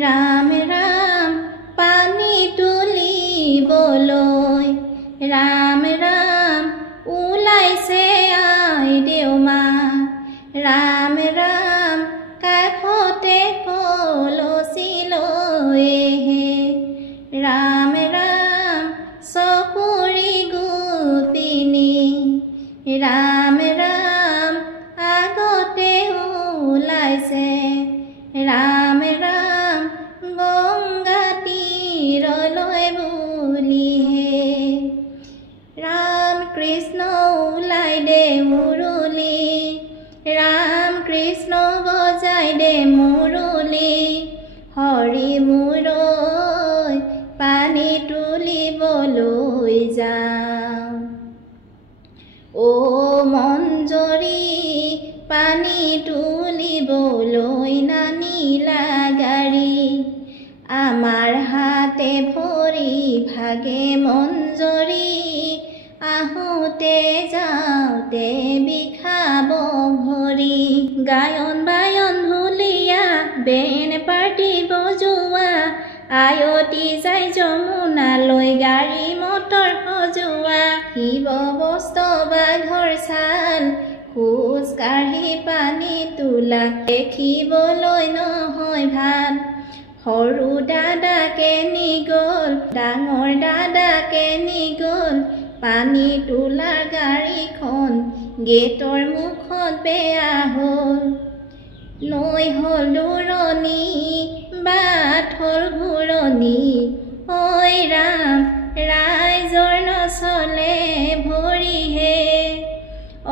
ৰাম ৰাম পানী তুলিবলৈ ৰাম ৰাম ওলাইছে আই দেউমা ৰাম ৰাম কাষতে কলচি লৈ ৰাম ৰাম চকুৰি গোপিনী ৰাম ৰাম আগতে ওলাইছে ৰাম ৰাম গংগা তীৰলৈ বুলিহে ৰাম কৃষ্ণ ওলাই দে মুৰুলী ৰাম কৃষ্ণ বজাই দে মুৰুলী হৰি মূৰৈ পানী তুলিবলৈ যাওঁ ও মঞ্জৰী পানী তুলিবলৈ নানিলা গাড়ী আমাৰ হাতে ভৰি ভাগে মঞ্জৰী আহোঁতে যাওঁতে বিষাব ভৰি গায়ন বায়ন ঢুলীয়া বেন পাৰ্টি বজোৱা আয়তি যায় যমুনালৈ গাড়ী মটৰ সজোৱা শিৱ বস্ত্ৰ বাঘৰ ছাল খোজ কাঢ়ি পানী তোলা দেখিবলৈ নহয় ভাল সৰু দাদাকে নিগল ডাঙৰ দাদাকে নিগল পানী তোলাৰ গাড়ীখন গেটৰ মুখত বেয়া হ'ল নৈ হ'ল দূৰণি বাট হ'ল ঘূৰণি ঐ ৰাম ৰাইজৰ নচলে ভৰিহে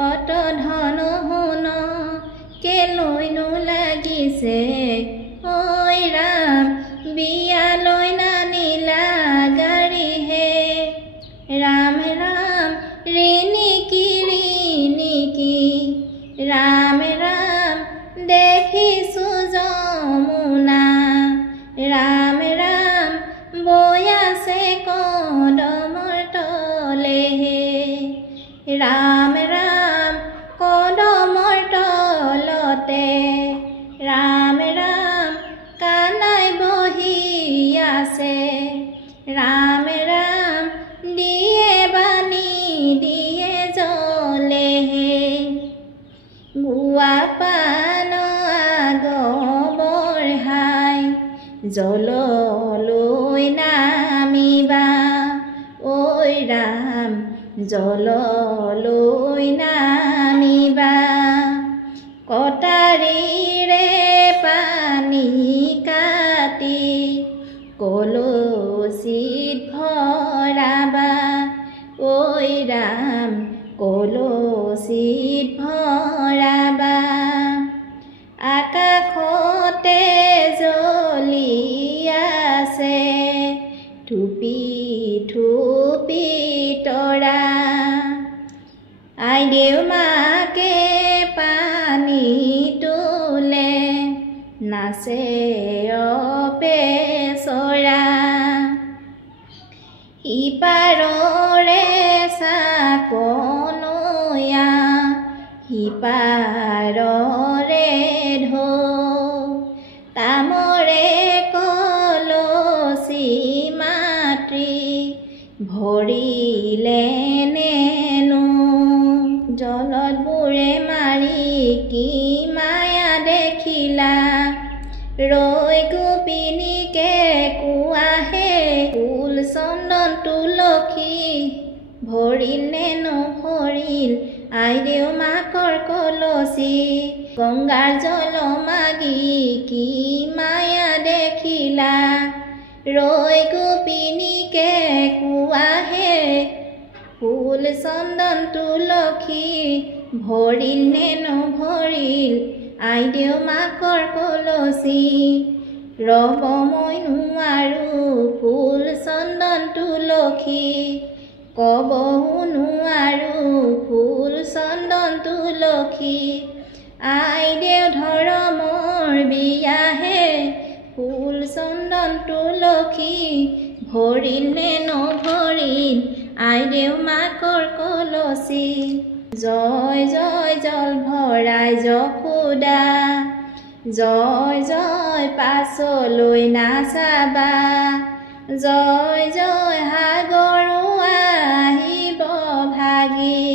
অত ধন সোণ কেলৈনো লাগিছে ঐ ৰাম বিয়ালৈ নানিলা গাড়ীহে ৰাম ৰাম ৰিণিকি ৰাম ৰাম দেখিছো যমুনা ৰাম ৰাম বৈ আছে কদমৰ তলেহে ৰাম ৰাম কদমৰ তলতে ৰাম ৰাম কানাই বহি আছে ৰাম ৰাম দিয়ে বাণী দিয়ে জলেহে গুৱা পান আগবঢ়াই জললৈ নামিবা ঐ ৰাম জললৈ নামিবা কটাৰীৰে পানী কাটি কলচীত ভৰাবা ঐ ৰাম কলচীত ভৰাবা আকাশতে জ্বলি আছে থুপি থুপি তৰা আই দেউমাকে পানী তোলে নাচে অপেচৰা সিপাৰৰে চাকনৈয়া সিপাৰৰে ঢৌ তামৰে কলচি মাতৃ ভৰিলে নেনো জলত বুৰে মাৰি কি মায়া দেখিলা ৰৈ গোপিনীকে কোৱাহে ফুল চন্দন তুলসী ভৰিল নে নভৰিল আই দেউ মাকৰ কলচি গংগাৰ জল মাগি কি মায়া দেখিলা ৰৈ গোপিনীকে কোৱাহে ফুল চন্দন তুলসী ভৰিল নে নভৰিল আই দেউ মাকৰ কলচি ৰব মই নোৱাৰো ফুল চন্দন তুলসী কবও নোৱাৰো ফুল চন্দন তুলসী আই দেউ ধৰ্মৰ বিয়াহে ফুল চন্দন তুলসী ভৰিল নে নভৰিল আই দেউ মাকৰ কলচি জয় জয় জল ভৰাই যশোদা জয় জয় পাছলৈ নাচাবা জয় জয় সাগৰো আহিব ভাগি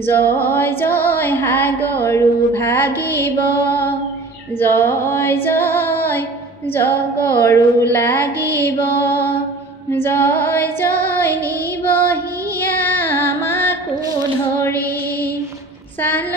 জয় জয় সাগৰো ভাগিব জয় জয় জগৰো লাগিব জয় জয় নিবহি আমাকো ধৰি চাল